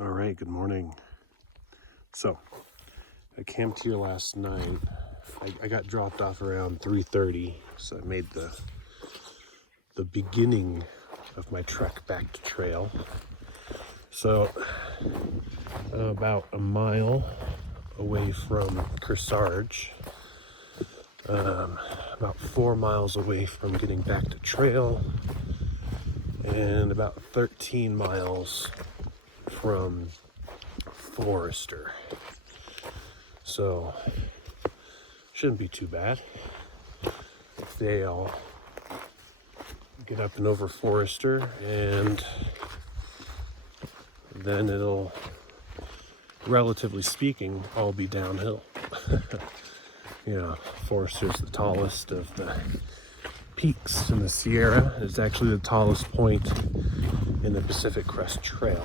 All right, good morning. So, I camped here last night. I got dropped off around 3:30, so I made the beginning of my trek back to trail. So, about a mile away from Kearsarge, about 4 miles away from getting back to trail, and about 13 miles from Forester. So shouldn't be too bad. Today I'll get up and over Forester, and then it'll, relatively speaking, all be downhill. You know, Forester's the tallest of the peaks in the Sierra. It's actually the tallest point in the Pacific Crest Trail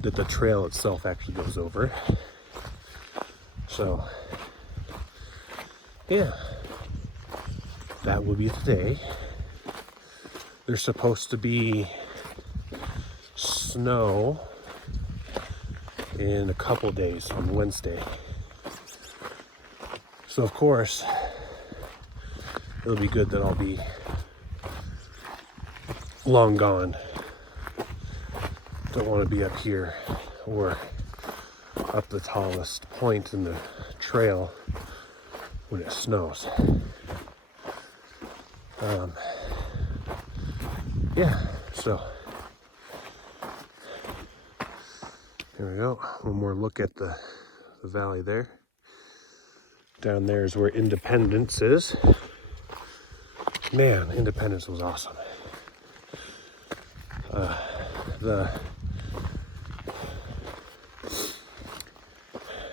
that the trail itself actually goes over. So, yeah, that will be today. There's supposed to be snow in a couple days on Wednesday. So, of course, it'll be good that I'll be long gone. Don't want to be up here or up the tallest point in the trail when it snows. Yeah, so there we go. One more look at the valley there. Down there is where Independence is. Man, Independence was awesome.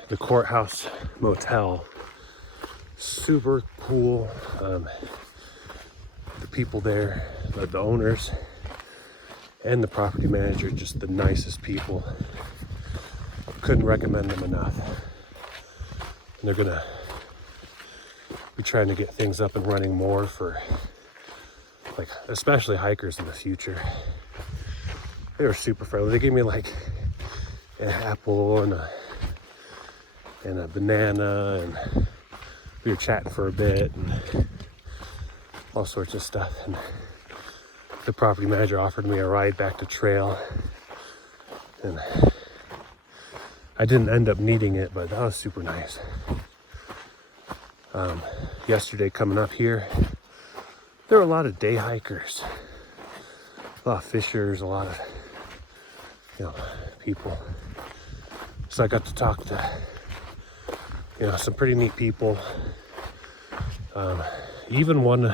The courthouse motel, super cool. The people there, the owners and the property manager, just the nicest people. Couldn't recommend them enough. And they're gonna be trying to get things up and running more for, like, especially hikers in the future. They were super friendly. They gave me like an apple and a banana, and we were chatting for a bit and all sorts of stuff. And the property manager offered me a ride back to trail, and I didn't end up needing it, but that was super nice. Yesterday coming up here, there were a lot of day hikers, a lot of fishers, a lot of, people. So I got to talk to, some pretty neat people. Even one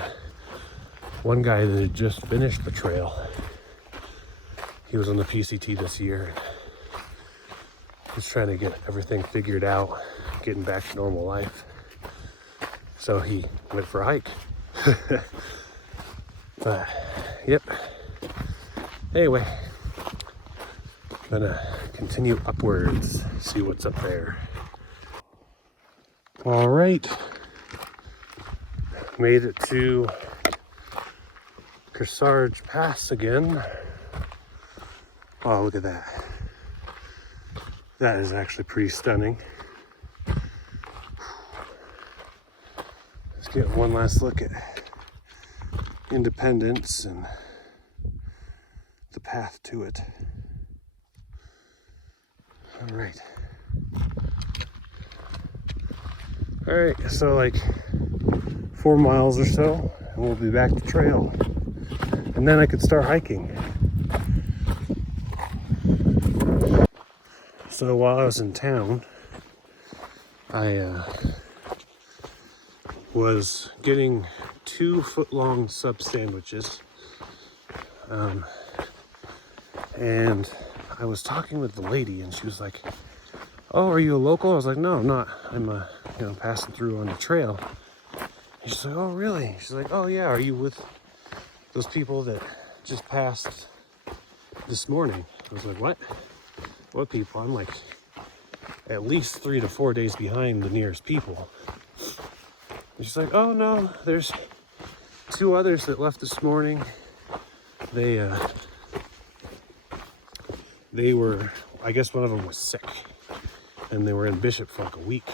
guy that had just finished the trail. He was on the PCT this year. He's trying to get everything figured out, getting back to normal life. So he went for a hike. But, yep. Anyway, gonna continue upwards, see what's up there. All right. Made it to Kearsarge Pass again. Oh, look at that. That is actually pretty stunning. Let's get one last look at Independence and the path to it. All right. All right, so like 4 miles or so, and we'll be back to trail. And then I could start hiking. So while I was in town, I was getting 2-foot-long sub sandwiches, and I was talking with the lady, and she was like, "Oh, are you a local?" I was like, "No, I'm not. I'm passing through on the trail." And she's like, "Oh, really?" She's like, "Oh, yeah. Are you with those people that just passed this morning?" I was like, What people? I'm like at least 3 to 4 days behind the nearest people." And she's like, "Oh, no, there's 2 others that left this morning. They they were, I guess one of them was sick, and they were in Bishop for like a week,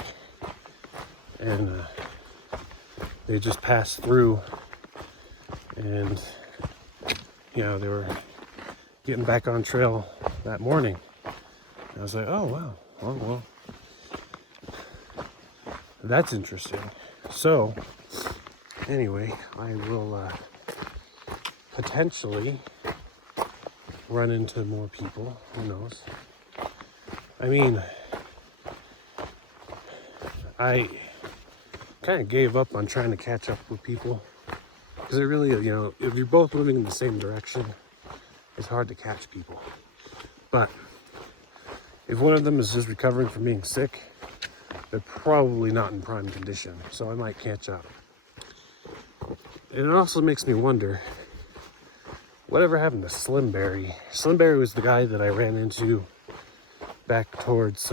and they just passed through, and you know, they were getting back on trail that morning. And I was like, oh wow, well, that's interesting. So anyway, I will potentially run into more people. Who knows? I mean, I kind of gave up on trying to catch up with people because it really, you know, if you're both moving in the same direction, it's hard to catch people. But if one of them is just recovering from being sick, they're probably not in prime condition, so I might catch up. And it also makes me wonder, whatever happened to Slimberry? Slimberry was the guy that I ran into back towards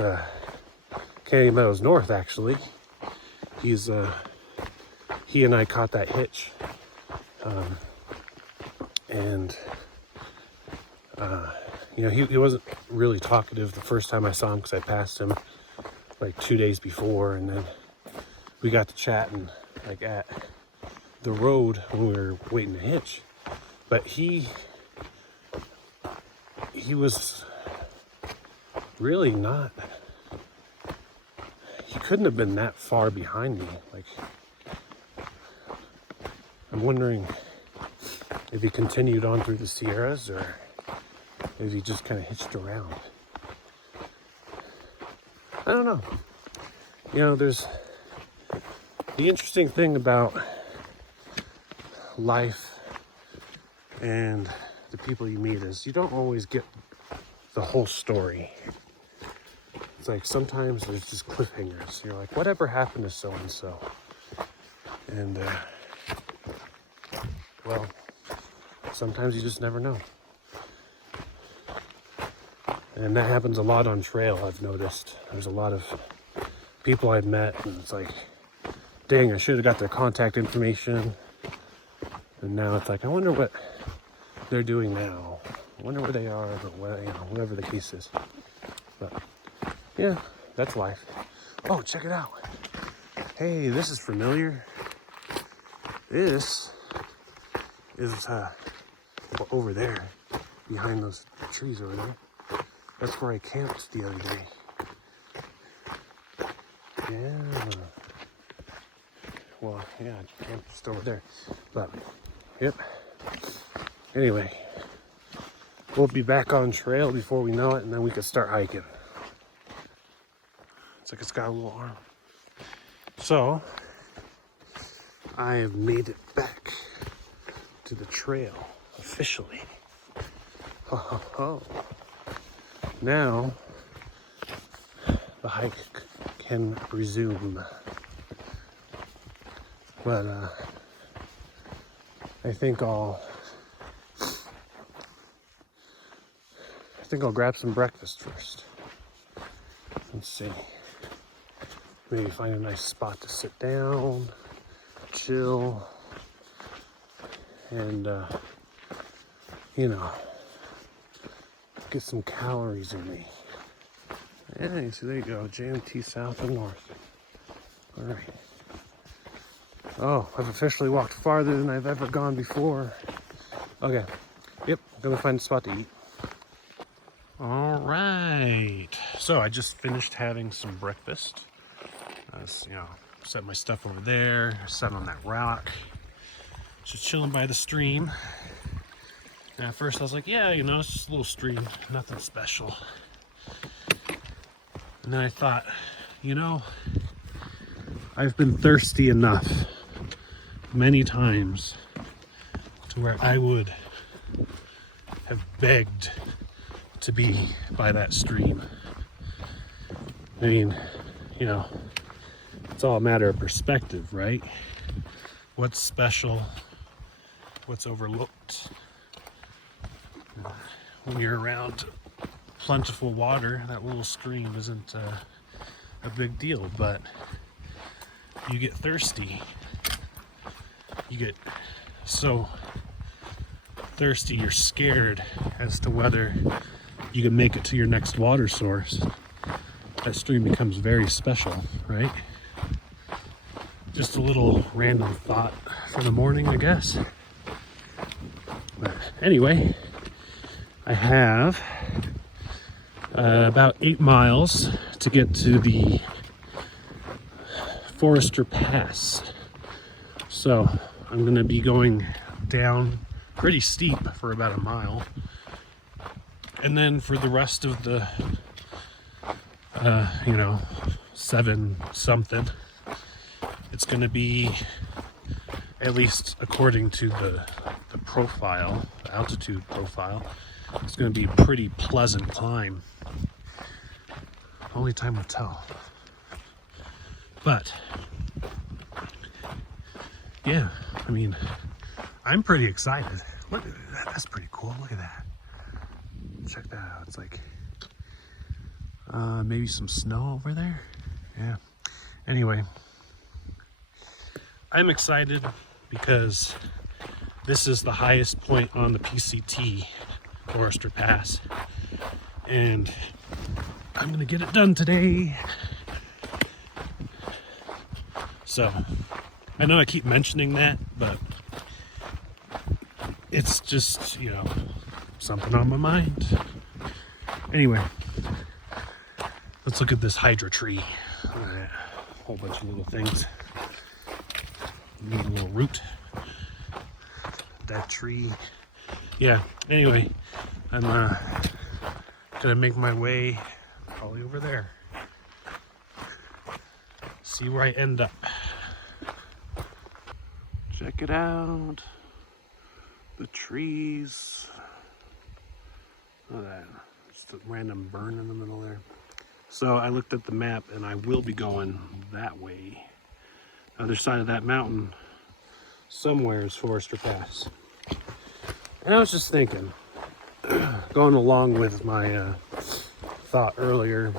Canyon Meadows North, actually. He and I caught that hitch. You know, he wasn't really talkative the first time I saw him because I passed him like 2 days before, and then we got to chatting like at the road when we were waiting to hitch. But he was really not, he couldn't have been that far behind me. Like, I'm wondering if he continued on through the Sierras or if he just kind of hitched around. I don't know. You know, there's the interesting thing about life and the people you meet is you don't always get the whole story. It's like sometimes there's just cliffhangers. You're like, whatever happened to so-and-so? And, well, sometimes you just never know. And that happens a lot on trail, I've noticed. There's a lot of people I've met, and it's like, dang, I should have got their contact information. And now it's like, I wonder what they're doing now. I wonder where they are, but what, you know, whatever the case is. But yeah, that's life. Oh, check it out. Hey, this is familiar. This is over there, behind those trees over there. That's where I camped the other day. Yeah. Well, yeah, I camped just over there. But, yep. Anyway, we'll be back on trail before we know it, and then we can start hiking. It's like it's got a little arm. So, I have made it back to the trail, officially. Ho, ho, ho. Now, the hike can resume. But I think I'll grab some breakfast first. Let's see. Maybe find a nice spot to sit down, chill, and you know, get some calories in me. Yeah, so there you go, JMT South and North. All right. Oh, I've officially walked farther than I've ever gone before. Okay, yep, gonna find a spot to eat. All right, so I just finished having some breakfast. You know, set my stuff over there, sat on that rock, just chilling by the stream. And at first I was like, yeah, you know, it's just a little stream, nothing special. And then I thought, you know, I've been thirsty enough many times to where I would have begged to be by that stream. I mean, you know, it's all a matter of perspective, right? What's special? What's overlooked? When you're around plentiful water, that little stream isn't a big deal, but you get thirsty. You get so thirsty, you're scared as to whether you can make it to your next water source, that stream becomes very special, right? Just a little random thought for the morning, I guess. But anyway, I have about 8 miles to get to the Kearsarge Pass. So I'm going to be going down pretty steep for about a mile. And then for the rest of the, 7 something, it's going to be, at least according to the profile, the altitude profile, it's going to be a pretty pleasant climb. Only time will tell. But yeah, I mean, I'm pretty excited. Look at that, that's pretty cool. Look at that. Check that out. It's like maybe some snow over there. Yeah. Anyway, I'm excited because this is the highest point on the PCT, Kearsarge Pass, and I'm gonna get it done today. So I know I keep mentioning that, but it's just, something on my mind. Anyway, let's look at this hydra tree. A whole bunch of little things. Need a little root. That tree. Yeah, anyway, I'm gonna make my way probably over there. See where I end up. Check it out. The trees. Look at that. Just a random burn in the middle there. So I looked at the map and I will be going that way. Other side of that mountain, somewhere is Kearsarge Pass. And I was just thinking, going along with my thought earlier,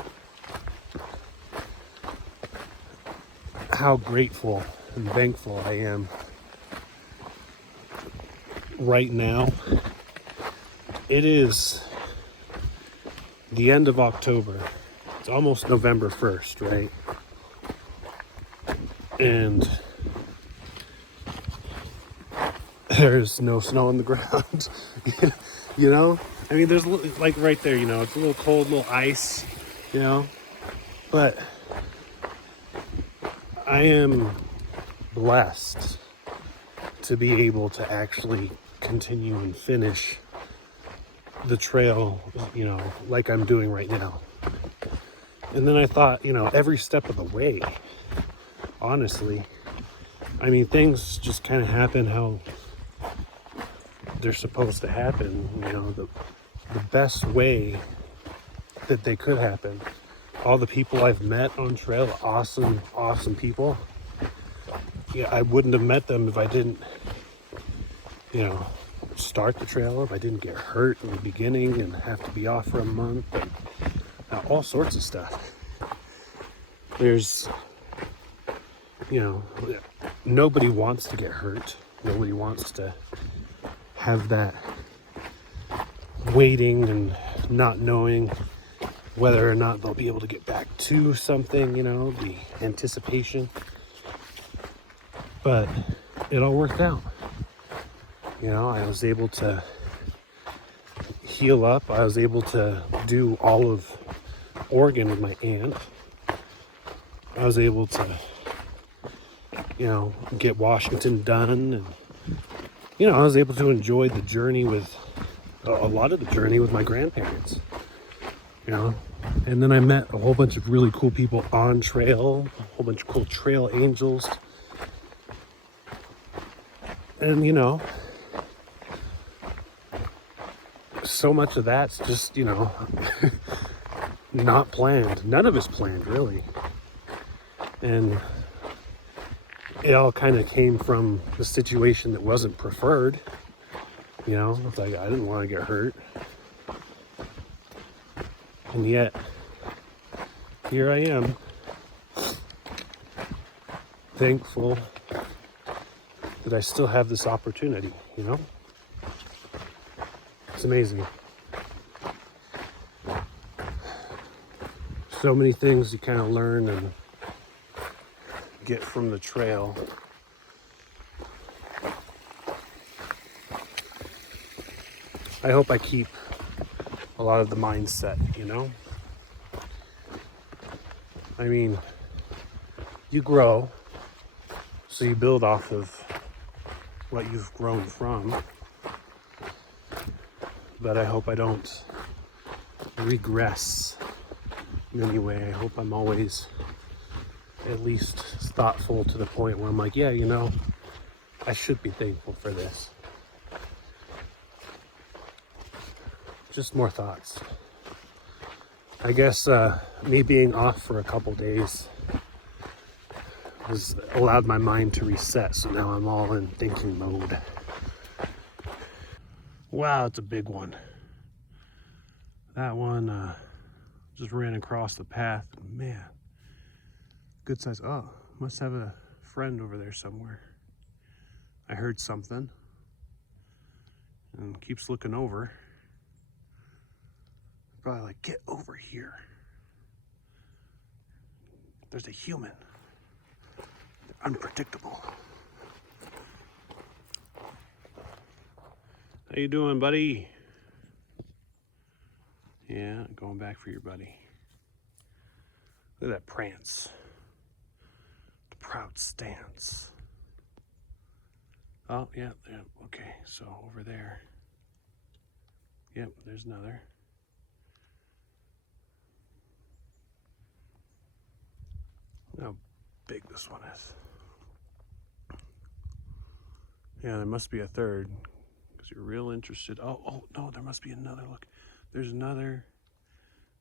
how grateful and thankful I am right now. It is the end of October. It's almost November 1st, right? And there's no snow on the ground. I mean, there's like right there, it's a little cold, little ice, but I am blessed to be able to actually continue and finish the trail, like I'm doing right now. And then I thought, every step of the way, honestly, I mean, things just kind of happen how they're supposed to happen, the best way that they could happen. All the people I've met on trail, awesome people. Yeah, I wouldn't have met them if I didn't, start the trail, if I didn't get hurt in the beginning and have to be off for a month, and all sorts of stuff. There's, nobody wants to get hurt. Nobody wants to have that waiting and not knowing whether or not they'll be able to get back to something, the anticipation. But it all worked out. I was able to heal up. I was able to do all of Oregon with my aunt. I was able to, get Washington done. And, I was able to enjoy the journey with, a lot of the journey with my grandparents. And then I met a whole bunch of really cool people on trail, a whole bunch of cool trail angels. And, so much of that's just, not planned. None of it's planned, really. And it all kind of came from the situation that wasn't preferred. It's like I didn't want to get hurt. And yet, here I am, thankful that I still have this opportunity, It's amazing. So many things you kind of learn and get from the trail. I hope I keep a lot of the mindset, you know? I mean, you grow, so you build off of what you've grown from. But I hope I don't regress in any way. I hope I'm always at least thoughtful to the point where I'm like, yeah, you know, I should be thankful for this. Just more thoughts. I guess me being off for a couple days has allowed my mind to reset, so now I'm all in thinking mode. Wow, it's a big one. That one just ran across the path. Man, good size. Oh, must have a friend over there somewhere. I heard something and keeps looking over. Probably like, get over here. There's a human. They're unpredictable. How you doing, buddy? Yeah, going back for your buddy. Look at that prance. The proud stance. Oh, yeah, okay, so over there. Yep, there's another. How big this one is. Yeah, there must be a third, because you're real interested. Oh, no, there must be another. Look, there's another.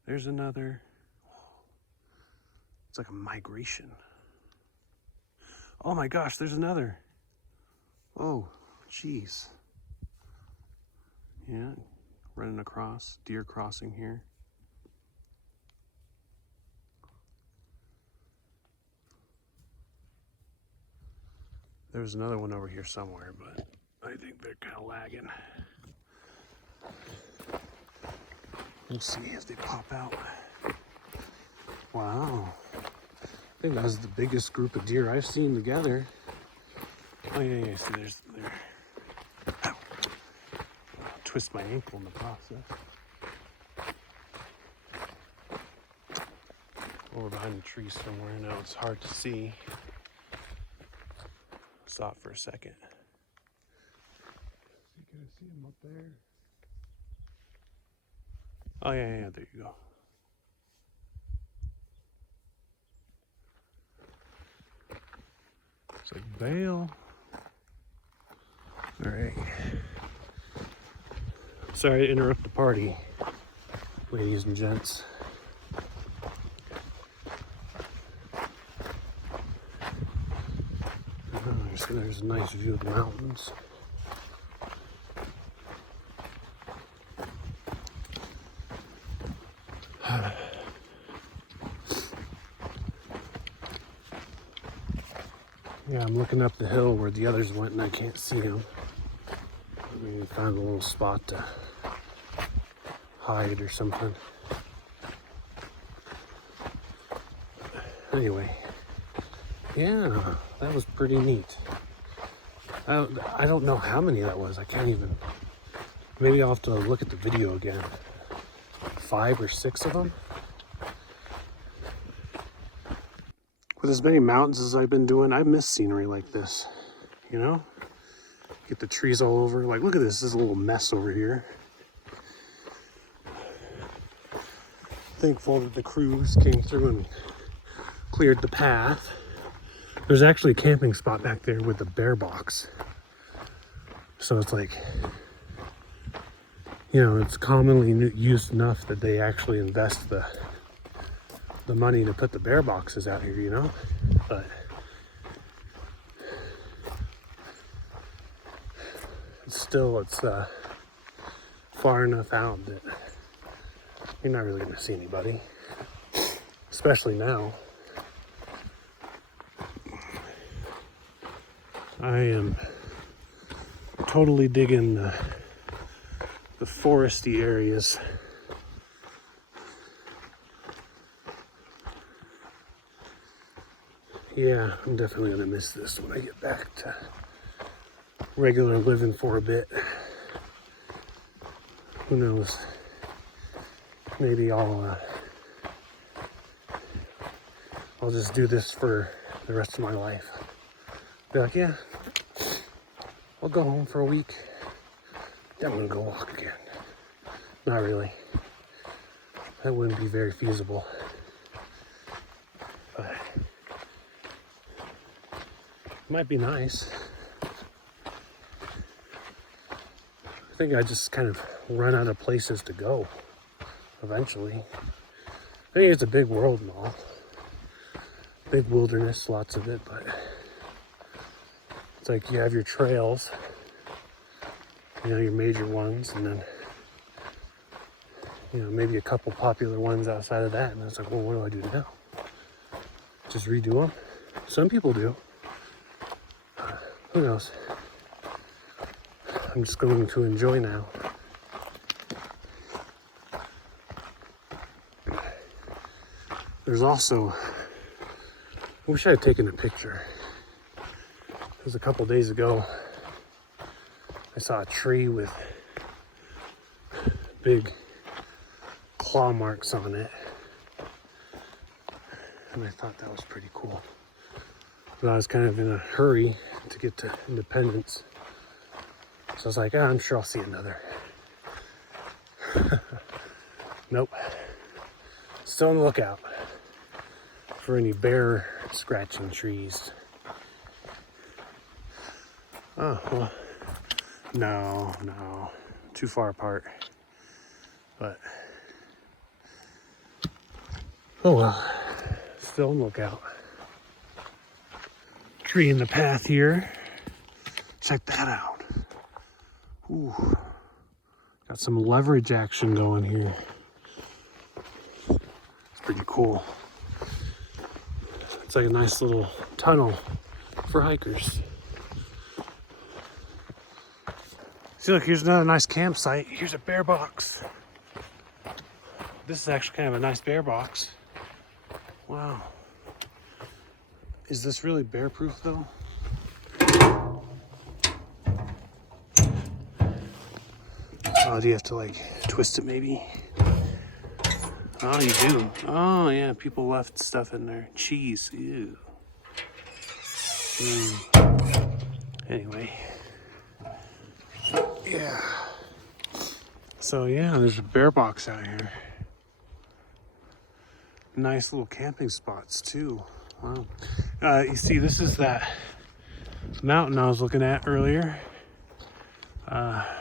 There's another. It's like a migration. Oh my gosh, there's another. Oh, jeez. Yeah, running across, deer crossing here. There's another one over here somewhere, but I think they're kind of lagging. We'll see as they pop out. Wow. I think that was the biggest group of deer I've seen together. Oh yeah, see there's there. Ow. Twist my ankle in the process. Over behind the tree somewhere. Now it's hard to see. Saw it for a second. Can I see him up there? Oh yeah, there you go. It's like bail. All right. Sorry to interrupt the party, ladies and gents. There's a nice view of the mountains. Yeah, I'm looking up the hill where the others went and I can't see them. Maybe found a little spot to hide or something. Anyway, yeah, that was pretty neat. I don't know how many that was. I can't even. Maybe I'll have to look at the video again. 5 or 6 of them. With as many mountains as I've been doing, I miss scenery like this. You know? Get the trees all over. Like, look at this. This is a little mess over here. Thankful that the crews came through and cleared the path. There's actually a camping spot back there with a bear box. So it's like, you know, it's commonly used enough that they actually invest the money to put the bear boxes out here, you know? But it's far enough out that you're not really gonna see anybody, especially now. I am totally digging the foresty areas. Yeah, I'm definitely gonna miss this when I get back to regular living for a bit. Who knows? Maybe I'll just do this for the rest of my life. Be like, yeah, I'll go home for a week. Then I'm gonna go walk again. Not really. That wouldn't be very feasible. But it might be nice. I think I just kind of run out of places to go eventually. I think it's a big world and all. Big wilderness, lots of it, but it's like you have your trails, your major ones, and then maybe a couple popular ones outside of that, and it's like, well, what do I do now? Just redo them? Some people do. Who knows? I'm just going to enjoy now. There's also, I wish I had taken a picture. It was a couple days ago. I saw a tree with big claw marks on it. And I thought that was pretty cool. But I was kind of in a hurry to get to Independence. So I was like, I'm sure I'll see another. Nope. Still on the lookout for any bear scratching trees. Oh, well, no, too far apart. But, oh well, still on the lookout. Tree in the path here. Check that out. Ooh, got some leverage action going here. It's pretty cool. It's like a nice little tunnel for hikers. See, look, here's another nice campsite. Here's a bear box. This is actually kind of a nice bear box. Wow. Is this really bear proof though? Oh, do you have to like twist it maybe? Oh, you do. Oh, yeah, people left stuff in there. Cheese, ew. Anyway. Yeah. So, yeah, there's a bear box out here. Nice little camping spots, too. Wow. You see, this is that mountain I was looking at earlier.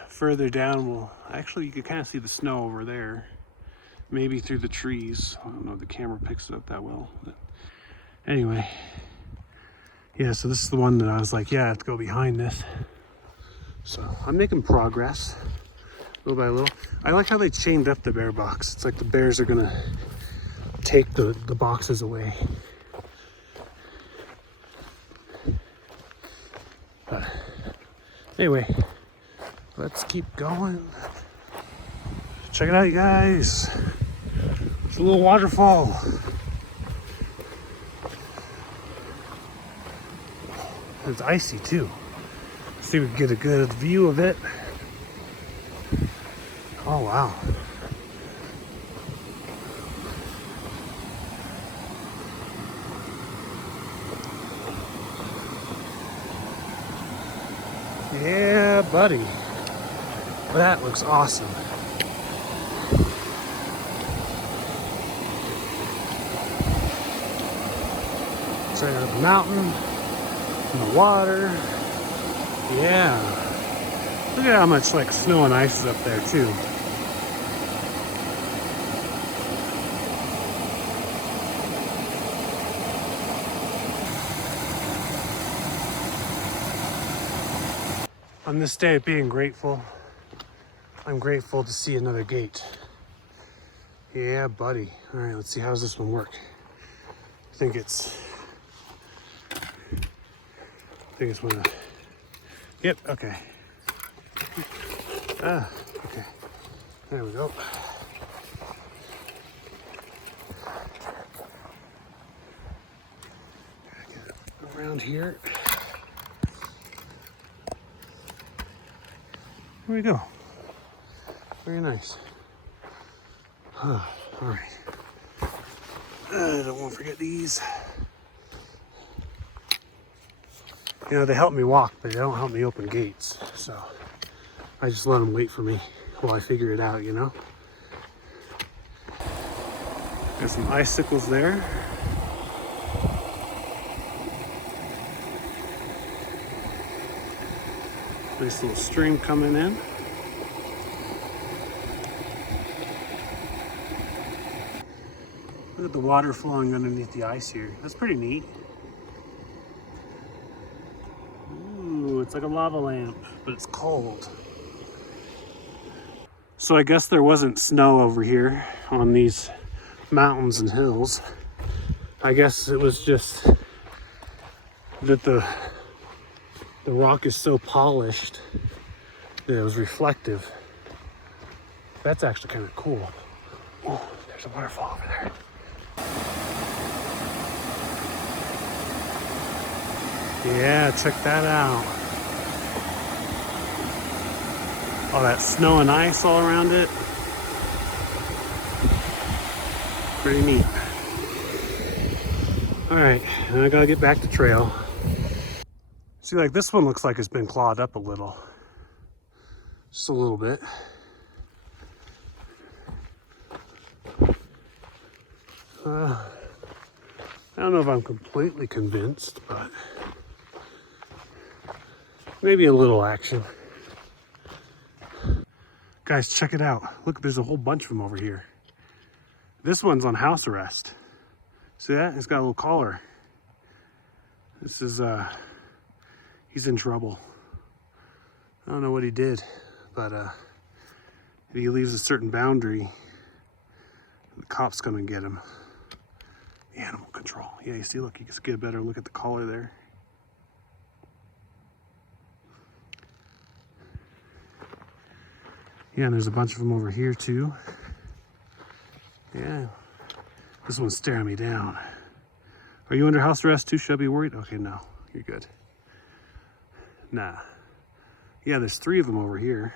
Further down, actually, you can kind of see the snow over there. Maybe through the trees. I don't know if the camera picks it up that well. But anyway. Yeah, so this is the one that I was like, yeah, I have to go behind this. So I'm making progress. Little by little. I like how they chained up the bear box. It's like the bears are gonna take the boxes away. But anyway, let's keep going. Check it out, you guys. It's a little waterfall. It's icy too. See if we can get a good view of it. Oh wow. Yeah, buddy. That looks awesome. Check out the mountain and the water. Yeah. Look at how much like snow and ice is up there too. On this day of being grateful, I'm grateful to see another gate. Yeah, buddy. All right, let's see, how's this one work? I think it's one of, yep, okay. Okay, there we go. around here. Here we go. Very nice. All right. I don't want to forget these. You know, they help me walk, but they don't help me open gates. So I just let them wait for me while I figure it out, you know? Got some icicles there. Nice little stream coming in. Look at the water flowing underneath the ice here. That's pretty neat. Ooh, it's like a lava lamp, but it's cold. So I guess there wasn't snow over here on these mountains and hills. I guess it was just that the rock is so polished that it was reflective. That's actually kind of cool. Oh, there's a waterfall over there. Yeah, check that out. All that snow and ice all around it. Pretty neat. All right, now I gotta get back to trail. See, like this one looks like it's been clawed up a little. Just a little bit. I don't know if I'm completely convinced, but maybe a little action. Guys, check it out. Look, there's a whole bunch of them over here. This one's on house arrest. See that? It's got a little collar. This is, he's in trouble. I don't know what he did, but if he leaves a certain boundary, the cops come and get him. The animal control. Yeah, you see, look, you can get a better look at the collar there. Yeah, and there's a bunch of them over here too. Yeah, this one's staring me down. Are you under house arrest too? Should I be worried? Okay, no, you're good. Nah. Yeah, there's 3 of them over here.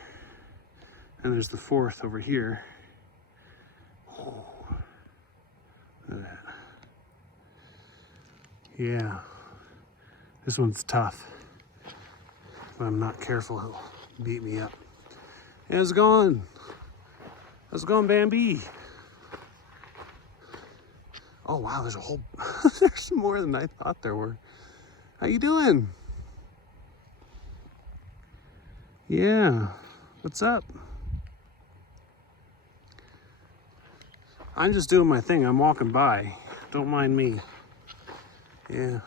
And there's the 4th over here. Oh, look at that. Yeah, this one's tough. If I'm not careful, he'll beat me up. Hey, how's it going? How's it going, Bambi? Oh wow, there's a whole, there's more than I thought there were. How you doing? Yeah, what's up? I'm just doing my thing, I'm walking by. Don't mind me. Yeah.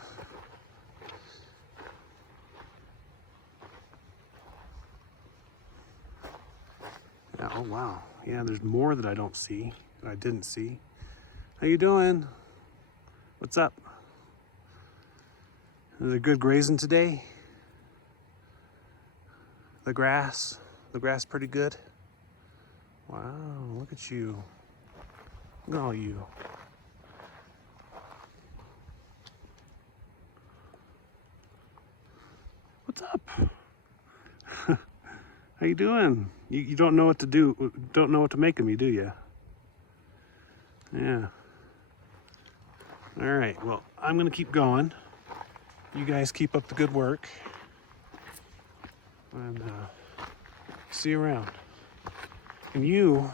Yeah, oh wow. Yeah, there's more that I don't see, that I didn't see. How you doing? What's up? Is it good grazing today? The grass pretty good? Wow, look at you. Look at all you. What's up? How you doing? You don't know what to do, don't know what to make of me, do you? Yeah. All right, well, I'm gonna keep going. You guys keep up the good work. And see you around. And you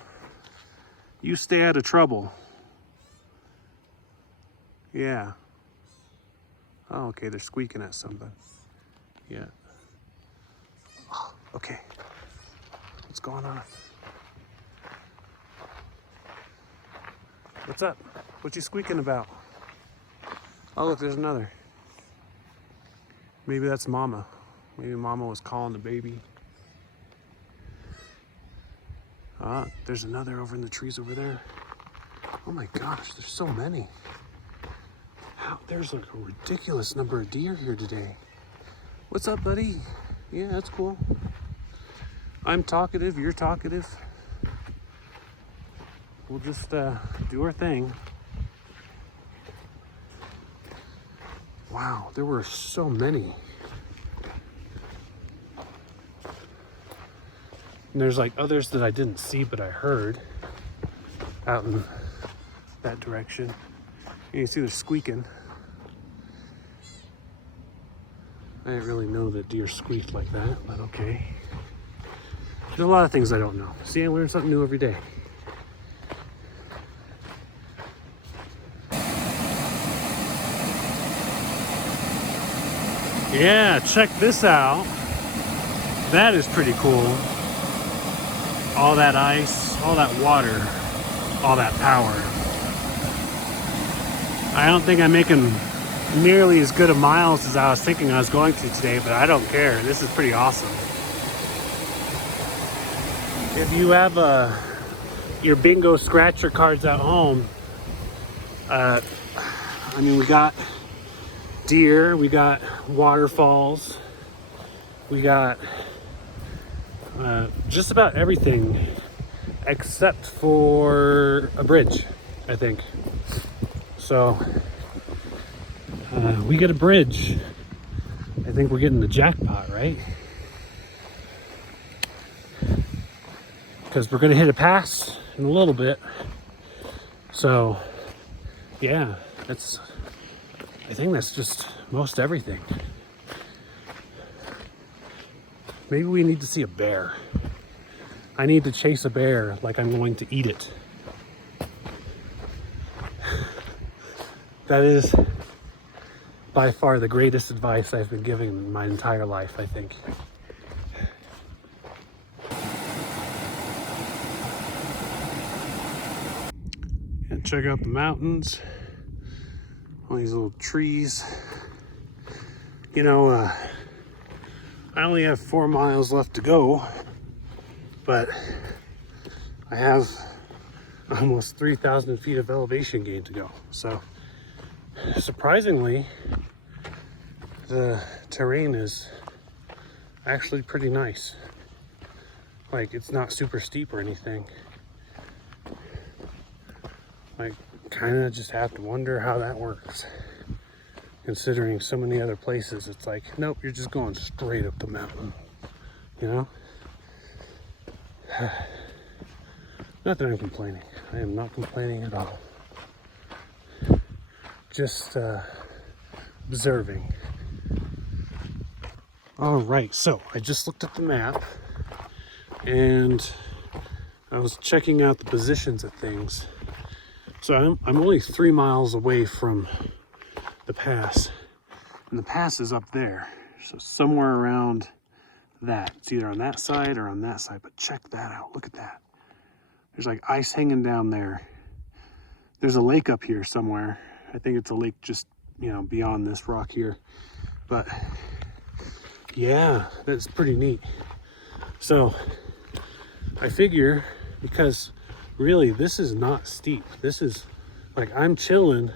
stay out of trouble. Yeah. Oh, okay, they're squeaking at something. Yeah. Oh, okay. What's going on? What's up? What you squeaking about? Oh, look, there's another. Maybe that's Mama. Maybe Mama was calling the baby. Ah, there's another over in the trees over there. Oh my gosh, there's so many. There's like a ridiculous number of deer here today. What's up, buddy? Yeah, that's cool. I'm talkative, you're talkative. We'll just do our thing. Wow, there were so many. And there's like others that I didn't see, but I heard out in that direction. And you see they're squeaking. I didn't really know that deer squeaked like that, but okay. There's a lot of things I don't know. See, I learn something new every day. Yeah, check this out. That is pretty cool. All that ice, all that water, all that power. I don't think I'm making nearly as good of miles as I was thinking I was going to today, but I don't care. This is pretty awesome. If you have your bingo scratcher cards at home, I mean, we got deer, we got waterfalls, we got just about everything except for a bridge, I think. So we get a bridge. I think we're getting the jackpot, right? Because we're gonna hit a pass in a little bit. So yeah, I think that's just most everything. Maybe we need to see a bear. I need to chase a bear like I'm going to eat it. That is by far the greatest advice I've been given in my entire life, I think. And check out the mountains. All these little trees. You know, I only have 4 miles left to go, but I have almost 3,000 feet of elevation gain to go. So surprisingly, the terrain is actually pretty nice. Like, it's not super steep or anything. Like, kind of just have to wonder how that works. Considering so many other places, it's like, nope, you're just going straight up the mountain, you know? Not that I'm complaining. I am not complaining at all. Just observing. All right, so I just looked at the map and I was checking out the positions of things. So I'm only 3 miles away from the pass, and the pass is up there, so somewhere around that. It's either on that side or on that side, but check that out. Look at that. There's like ice hanging down there. There's a lake up here somewhere. I think it's a lake just, you know, beyond this rock here. But yeah, that's pretty neat. So I figure, because really this is not steep. This is like, I'm chilling.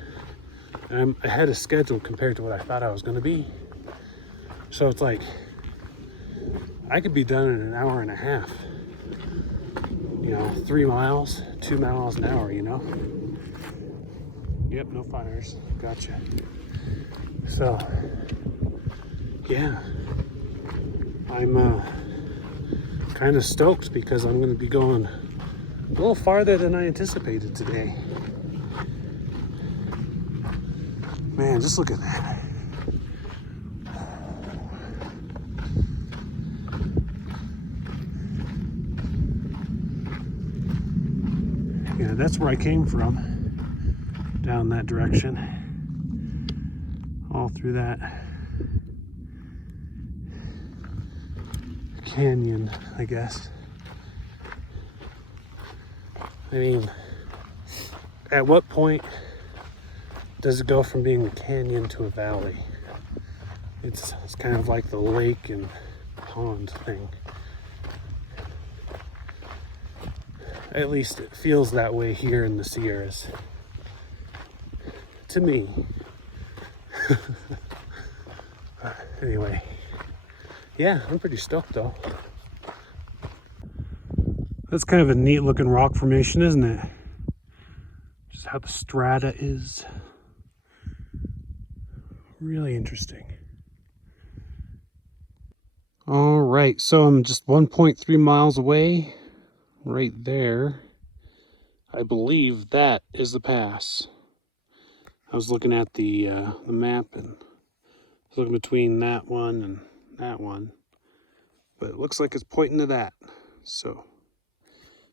I'm ahead of schedule compared to what I thought I was going to be. So it's like, I could be done in an hour and a half. You know, 3 miles, 2 miles an hour, you know? Yep, no fires. Gotcha. So, yeah. I'm kind of stoked because I'm going to be going a little farther than I anticipated today. Man, just look at that. Yeah, that's where I came from. Down that direction. All through that canyon, I guess. I mean, at what point does it go from being a canyon to a valley? It's kind of like the lake and pond thing. At least it feels that way here in the Sierras. To me. Anyway, yeah, I'm pretty stoked though. That's kind of a neat looking rock formation, isn't it? Just how the strata is. Really interesting. All right, so I'm just 1.3 miles away. Right there, I believe that is the pass. I was looking at the map and I was looking between that one and that one, but it looks like it's pointing to that. So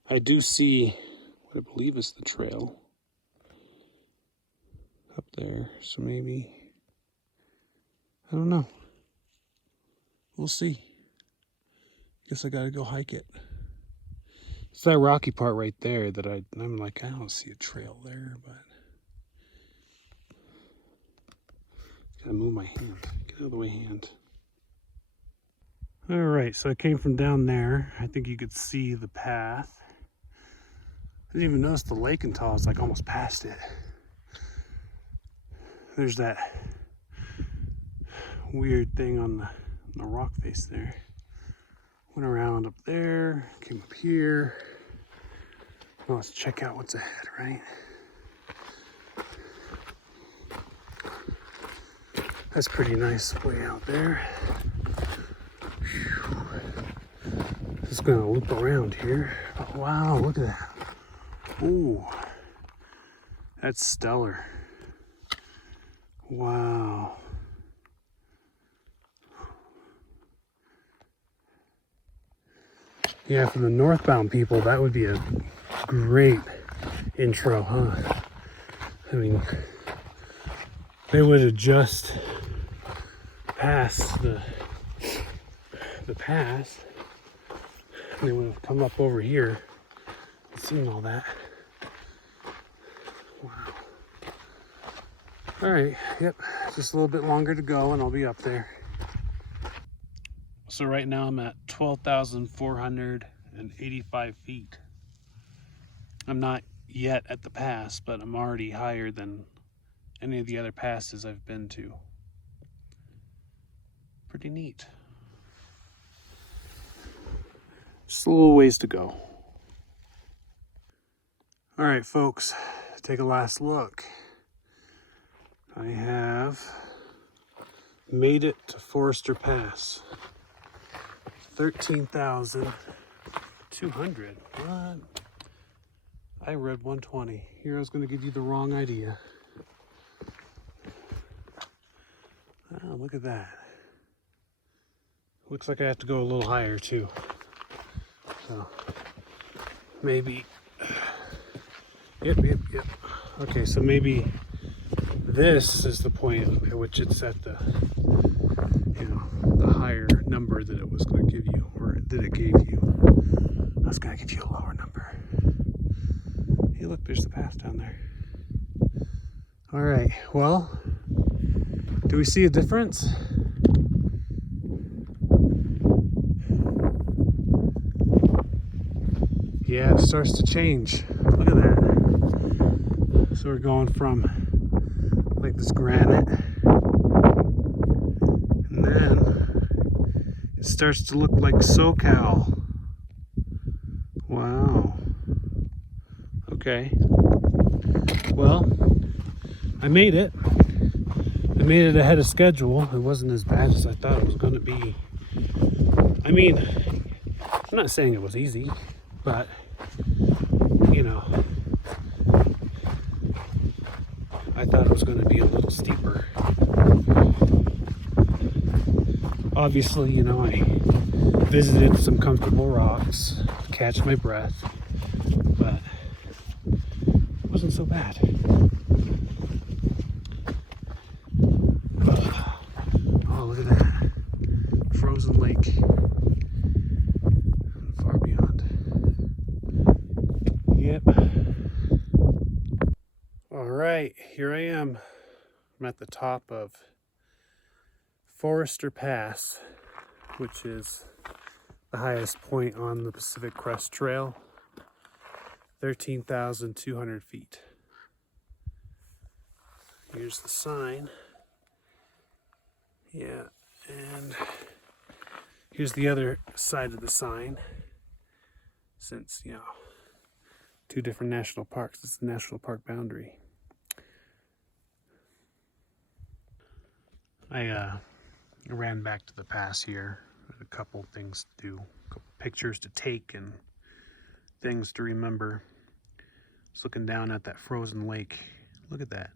I do see what I believe is the trail up there. So maybe, I don't know. We'll see. Guess I gotta go hike it. It's that rocky part right there that I'm like, I don't see a trail there, but gotta move my hand. Get out of the way, hand. All right, so I came from down there. I think you could see the path. I didn't even notice the lake until I was like almost past it. There's that weird thing on the rock face there. Went around up there, came up here. Well, let's check out what's ahead, right? That's pretty nice way out there. Just gonna loop around here. Oh, wow, look at that. Ooh, that's stellar. Wow. Yeah, for the northbound people, that would be a great intro, huh? I mean, they would have just passed the pass, and they would have come up over here and seen all that. Wow. All right, yep, just a little bit longer to go and I'll be up there. So right now I'm at 12,485 feet. I'm not yet at the pass, but I'm already higher than any of the other passes I've been to. Pretty neat. Just a little ways to go. All right, folks, take a last look. I have made it to Forester Pass. 13,200. What? I read 120. Here I was going to give you the wrong idea. Oh, look at that. Looks like I have to go a little higher too. So maybe. Yep. Okay, so maybe this is the point at which it's at the, the higher number that it was going to give you, or that it gave you. I was going to give you a lower number. Hey, look, there's the path down there. All right, well, do we see a difference? Yeah, it starts to change. Look at that. So we're going from like this granite, and then it starts to look like SoCal. Wow. Okay. Well, I made it. I made it ahead of schedule. It wasn't as bad as I thought it was going to be. I mean, I'm not saying it was easy, but I thought it was going to be a little steeper. Obviously, I visited some comfortable rocks, catch my breath, but it wasn't so bad. Oh, look at that. Frozen lake. And far beyond. Yep. All right, here I am. I'm at the top of Forester Pass, which is the highest point on the Pacific Crest Trail. 13,200 feet. Here's the sign. Yeah, and here's the other side of the sign. Since, two different national parks, it's the national park boundary. I ran back to the pass here. A couple things to do, a couple pictures to take, and things to remember. Just looking down at that frozen lake. Look at that.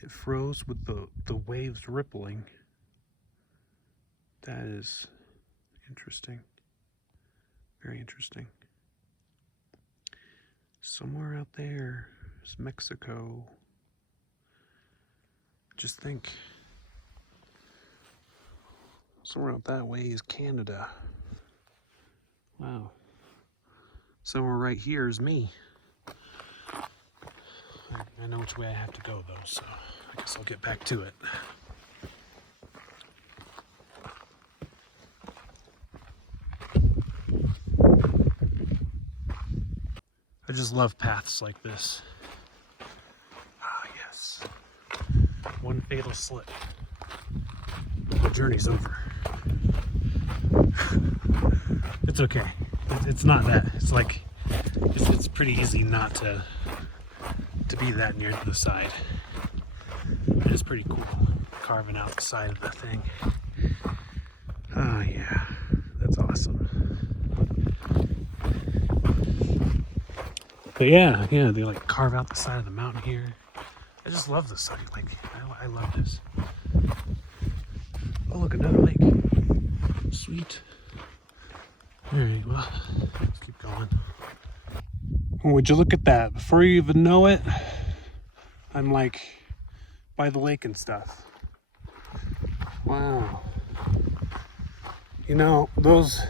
It froze with the waves rippling. That is interesting. Very interesting. Somewhere out there is Mexico. Just think. Somewhere out that way is Canada. Wow. Somewhere right here is me. I know which way I have to go though, so I guess I'll get back to it. I just love paths like this. Ah, yes. One fatal slip. The journey's over. It's okay. It's not that. It's like, it's pretty easy not to be that near to the side. It's pretty cool carving out the side of the thing. Oh yeah, that's awesome. But yeah, they like carve out the side of the mountain here. I just love the site. Like, I love this. Oh look, another lake. Sweet. Alright, well, let's keep going. Would you look at that? Before you even know it, I'm like by the lake and stuff. Wow. You know, those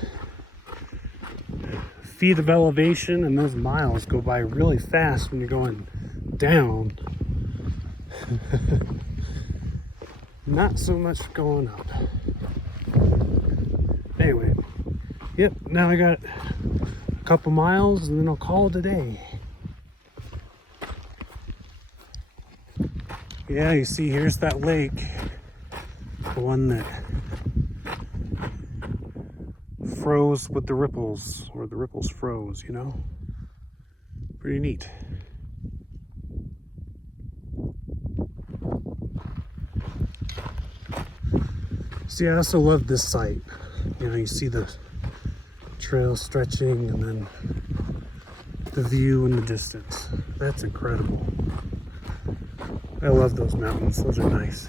feet of elevation and those miles go by really fast when you're going down. Not so much going up. Anyway, yep, now I got a couple miles and then I'll call it a day. Yeah, you see, here's that lake, the one that froze with the ripples, or the ripples froze, you know? Pretty neat. See, I also love this site. You know, you see the trail stretching and then the view in the distance. That's incredible. I love those mountains. Those are nice.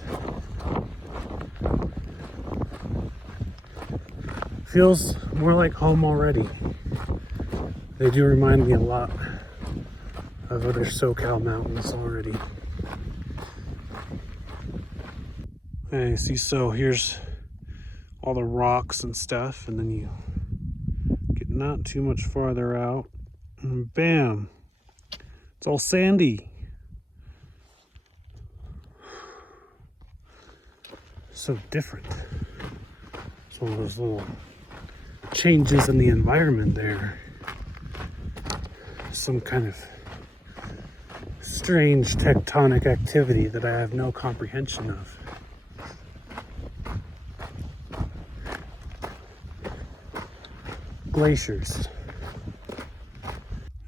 Feels more like home already. They do remind me a lot of other SoCal mountains already. Okay, see, so here's all the rocks and stuff, and then you get not too much farther out, and bam, it's all sandy. So different. It's one of those little changes in the environment there. Some kind of strange tectonic activity that I have no comprehension of. Glaciers.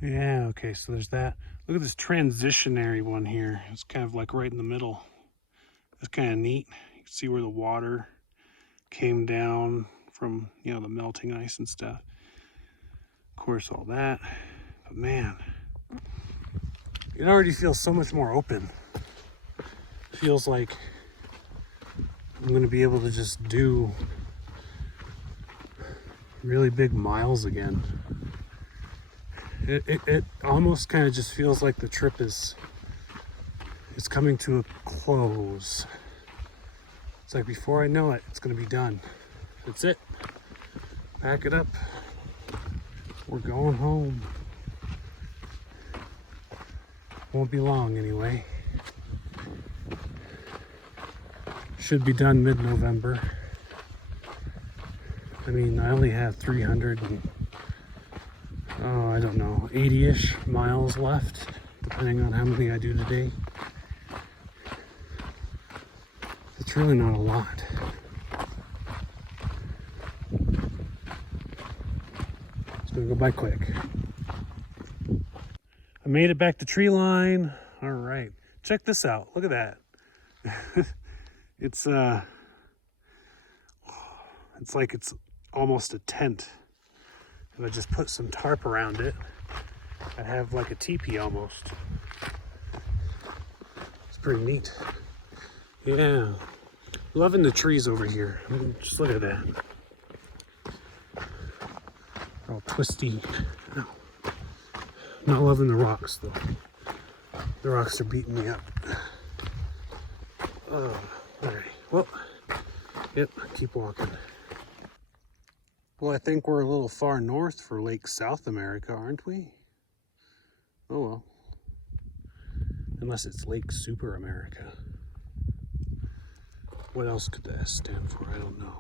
Yeah, okay, so there's that. Look at this transitionary one here. It's kind of like right in the middle. It's kind of neat. You can see where the water came down from, you know, the melting ice and stuff. Of course, all that. But man, it already feels so much more open. It feels like I'm gonna be able to just do really big miles again. It almost kind of just feels like the trip is coming to a close. It's like before I know it, it's gonna be done. That's it. Pack it up. We're going home. Won't be long anyway. Should be done mid-November. I mean, I only have 300 and, I don't know, 80-ish miles left, depending on how many I do today. It's really not a lot. It's gonna go by quick. I made it back to tree line. All right, check this out. Look at that. It's It's like it's almost a tent. If I just put some tarp around it, I have like a teepee almost. It's pretty neat. Yeah. Loving the trees over here. I mean, just look at that. They're all twisty. Ow. Not loving the rocks though. The rocks are beating me up. Oh, alright. Well, yep, keep walking. Well, I think we're a little far north for Lake South America, aren't we? Oh well. Unless it's Lake Super America. What else could the S stand for? I don't know.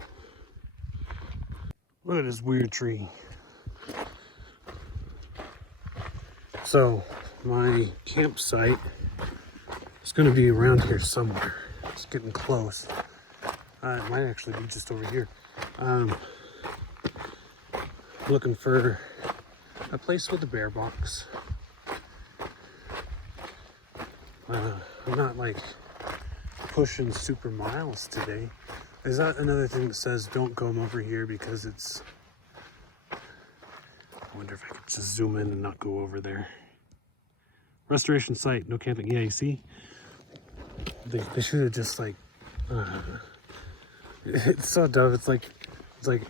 Look at this weird tree. So, my campsite is going to be around here somewhere. It's getting close. It might actually be just over here. Looking for a place with a bear box. I'm not like pushing super miles today. Is that another thing that says don't come over here because it's... I wonder if I could just zoom in and not go over there. Restoration site, no camping. Yeah, you see? They should have just like... it's so dumb. It's like... it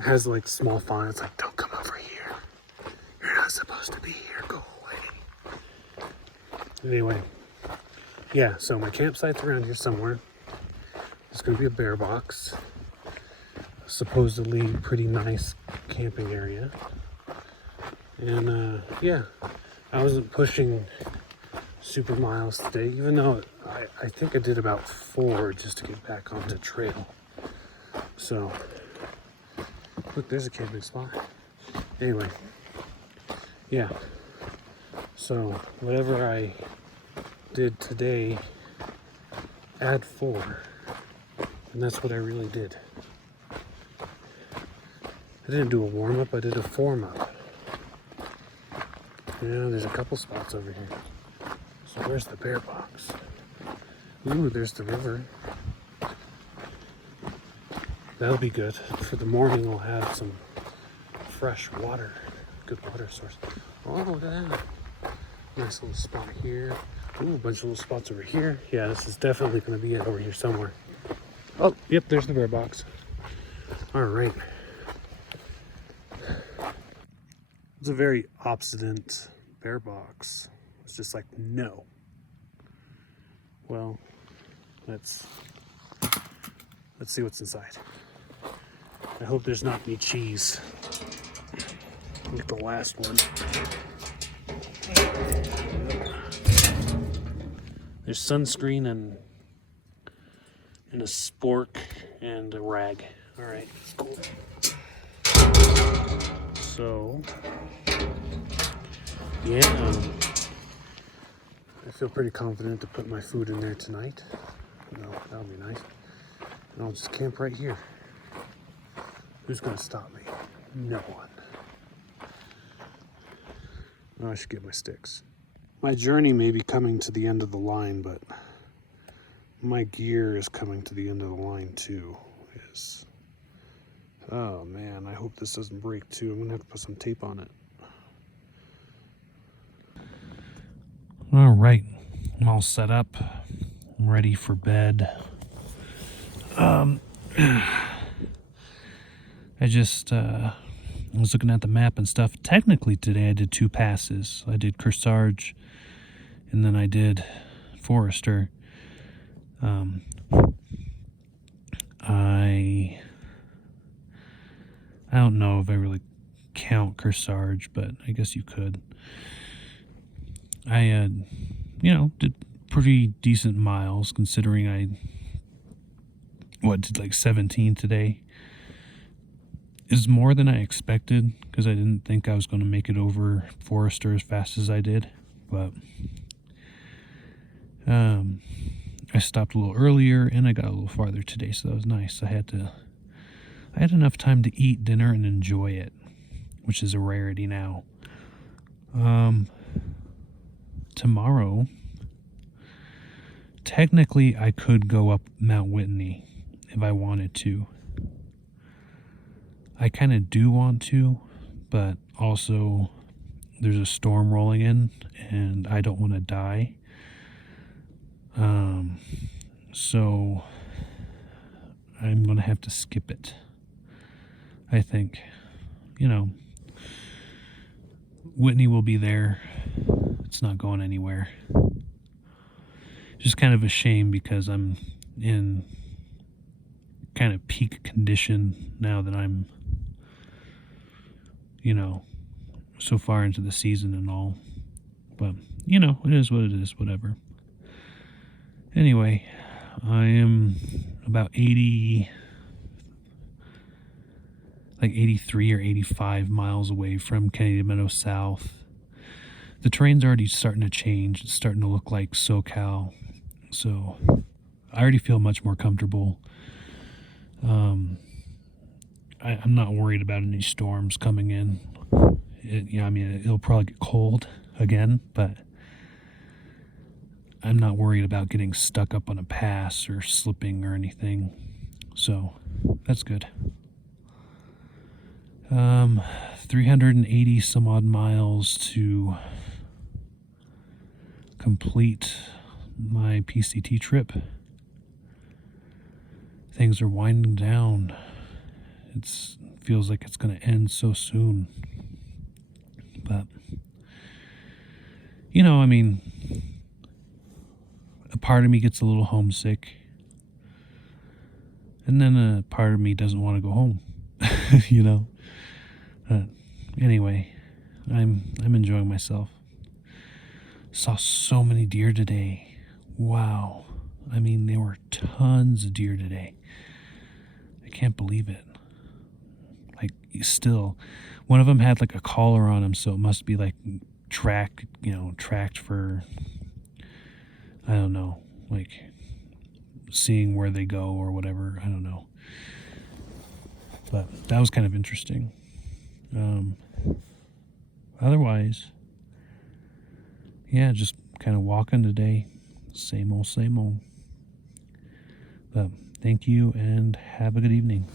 has like small font. It's like, don't come over here. You're not supposed to be here. Go away. Anyway. Yeah, so my campsite's around here somewhere. There's going to be a bear box. Supposedly pretty nice camping area. And yeah, I wasn't pushing super miles today, even though I think I did about 4 just to get back onto trail. So, look, there's a camping spot. Anyway, yeah. So, whatever I did today, add 4. And that's what I really did. I didn't do a warm-up, I did a form-up. Yeah, there's a couple spots over here. So where's the bear box? Ooh, there's the river. That'll be good. For the morning, we'll have some fresh water. Good water source. Oh, look at that. Nice little spot here. Ooh, a bunch of little spots over here. Yeah, this is definitely going to be it over here somewhere. Oh, yep, there's the bear box. All right. It's a very obstinate bear box. It's just like, no. Well, let's see what's inside. I hope there's not any cheese. Like the last one. There's sunscreen and a spork and a rag. All right, cool. So, yeah, I feel pretty confident to put my food in there tonight. No, that'll be nice. And I'll just camp right here. Who's gonna stop me? No one. Oh, I should get my sticks. My journey may be coming to the end of the line, but my gear is coming to the end of the line too. Oh man, I hope this doesn't break too. I'm gonna have to put some tape on it. All right, I'm all set up. I'm ready for bed. I was looking at the map and stuff. Technically today I did 2 passes. I did Kearsarge and then I did Forester. I don't know if I really count Kearsarge, but I guess you could. I did pretty decent miles considering I did like 17 today. Is more than I expected because I didn't think I was going to make it over Forester as fast as I did, but I stopped a little earlier and I got a little farther today, so that was nice. I had enough time to eat dinner and enjoy it, which is a rarity now. Tomorrow, technically I could go up Mount Whitney if I wanted to. I kind of do want to, but also there's a storm rolling in and I don't want to die. So I'm going to have to skip it. I think, you know, Whitney will be there. It's not going anywhere. Just kind of a shame because I'm in kind of peak condition now that I'm, you know, so far into the season and all. But, you know, it is what it is, whatever. Anyway, I am about 83 or 85 miles away from Kennedy Meadow South. The terrain's already starting to change. It's starting to look like SoCal. So I already feel much more comfortable. I'm not worried about any storms coming in. It'll probably get cold again, but I'm not worried about getting stuck up on a pass or slipping or anything. So that's good. 380 some odd miles to complete my PCT trip. Things are winding down. It feels like it's going to end so soon. But, you know, I mean, a part of me gets a little homesick. And then a part of me doesn't want to go home, you know. Anyway, I'm enjoying myself. Saw so many deer today. Wow. I mean, there were tons of deer today. I can't believe it. Like, still, one of them had like a collar on him, so it must be like tracked for, I don't know, like seeing where they go or whatever. I don't know. But that was kind of interesting. Otherwise, yeah, just kind of walking today. Same old, same old. But thank you and have a good evening.